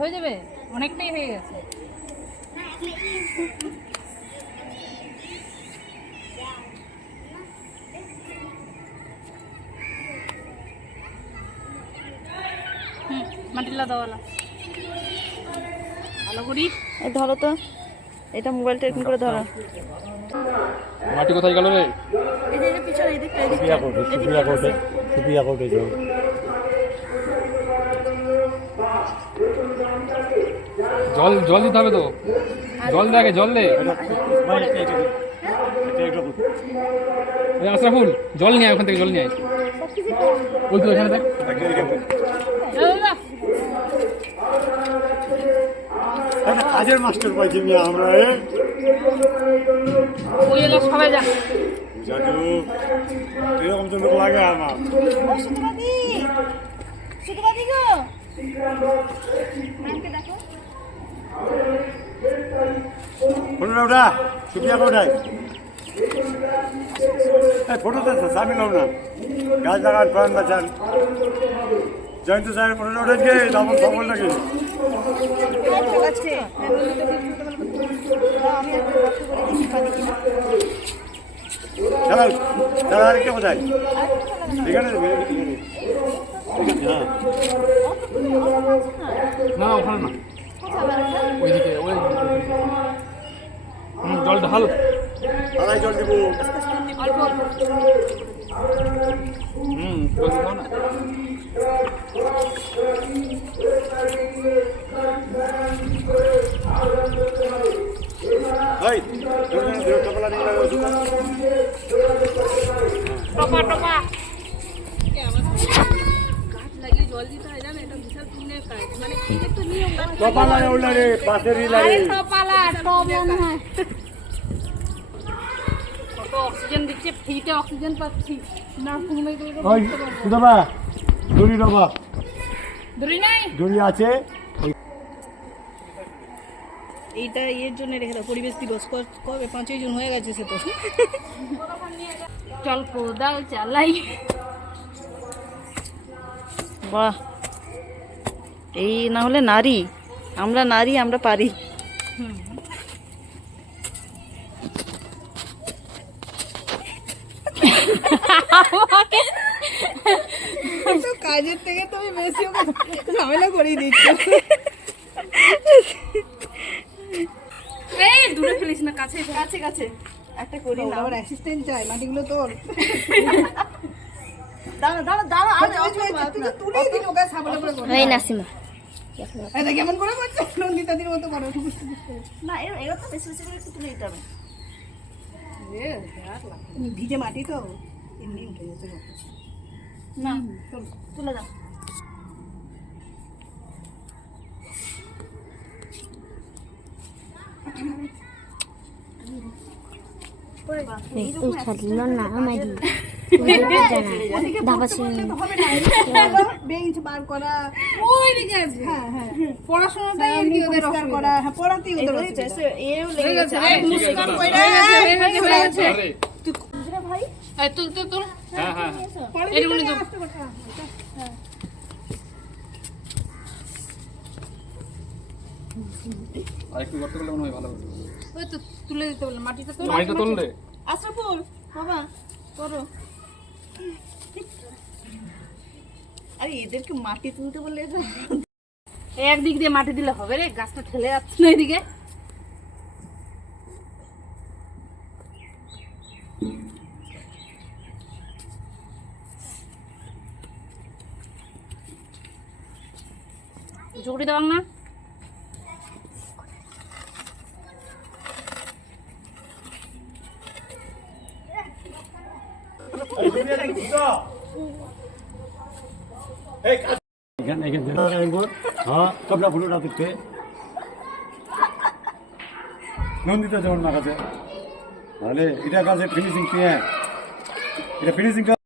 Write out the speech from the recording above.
হয়ে যাবে, অনেকটাই হয়ে গেছে। মাটিলা দাওয়ালা ভালো করি ধরো তো, এটা মোবাইলটা এরকম করে ধরো। মাটি কোথায় গেল রে? এই যে পিছনে এই দিকটা, সুপিয়া কোটে যাও। জল জল দিতে হবে তো, জল দে আগে, জল দে। আশরাফুল জল নিয়ে আয়, ওখান থেকে জল নিয়ে আয়। ওই তো এখানে দেখ। কাজের মাস্টার পাইছি আমরা। ওই এলাকা সবাই যান। এরকম তো লোক লাগে আমার। ওটা সুপিয়া কোটায় ফটোতে সামিল হও না, গাছ লাগান প্রাণ বাঁচান। জয়ন্ত স্যার ফটোটা ওটা গিয়ে তখন সকল নাকি আর কে কোথায় এখানে না ওখানে না, ওইদিকে ওই জল ঢাল। তারাই জল দিব। জল দিতে না। টপা টপা অক্সিজেন দিচ্ছে, ফ্রিতে অক্সিজেন পাচ্ছি না। দড়ি ডবা দড়ি নাই, দড়ি আছে। এইটা এর জন্য রেখে দাও, পরিবেশ দিবস কবে 5ই জুন হয়ে গেছে সে তো। চল কোদাল চালাই। বাহ, এই না হলে নারী, আমরা নারী, আমরা পারি। কাজের থেকে তুমি বেশি ঝামেলা করিয়ে দিচ্ছ। এই দূরে ফেলিস না, কাছে কাছে কাছে একটা করি না, আমার অ্যাসিস্ট্যান্ট চাই, মাটিগুলো তোর। দাঁড়া দাঁড়া দাঁড়া, তুলেই দিন ওকে সাবলে করে। এই নাসিমা এটা কেমন করে করছে, নন্দিতাদির মতো করো। না এরা তো বেশি বেশি করে একটু তুলে দিতে হবে। ভিজে মাটি তো এমনি উঠে যেতে হবে না। তুলে দাও। ছাড়লো না আমায় বেঞ্চ বার করা, ওই দিকে আছে। হ্যাঁ হ্যাঁ, পড়াশোনাটাই আর কি ওদের পরিষ্কার করা, হ্যাঁ পড়াতেই ওদের অসুবিধা। এও লেগে গেছে। এই মুস্কান কইরা হয়ে গেছে। ভাই এই তুল তুল তুল। হ্যাঁ হ্যাঁ এরগুলো দাও। আর একটু করতে গেলে মনে হয় ভালো হবে। ওই তো তুলে দিতে বললাম, মাটিটা তুল। মাটিটা তোল রে। আশরাফুল বাবা করো। আরে এদেরকে মাটি তুলতে বললে একদিক দিয়ে মাটি দিলে হবে রে, গাছটা ঠেলে যাচ্ছে না এদিকে। ঝুড়ি দেওয়ার না। हाँ कपड़ा फोटो उठाते नंदिता जवन ना काছে তাহলে এটা কাছে ফিনিশিং পেয়ে এটা ফিনিশিং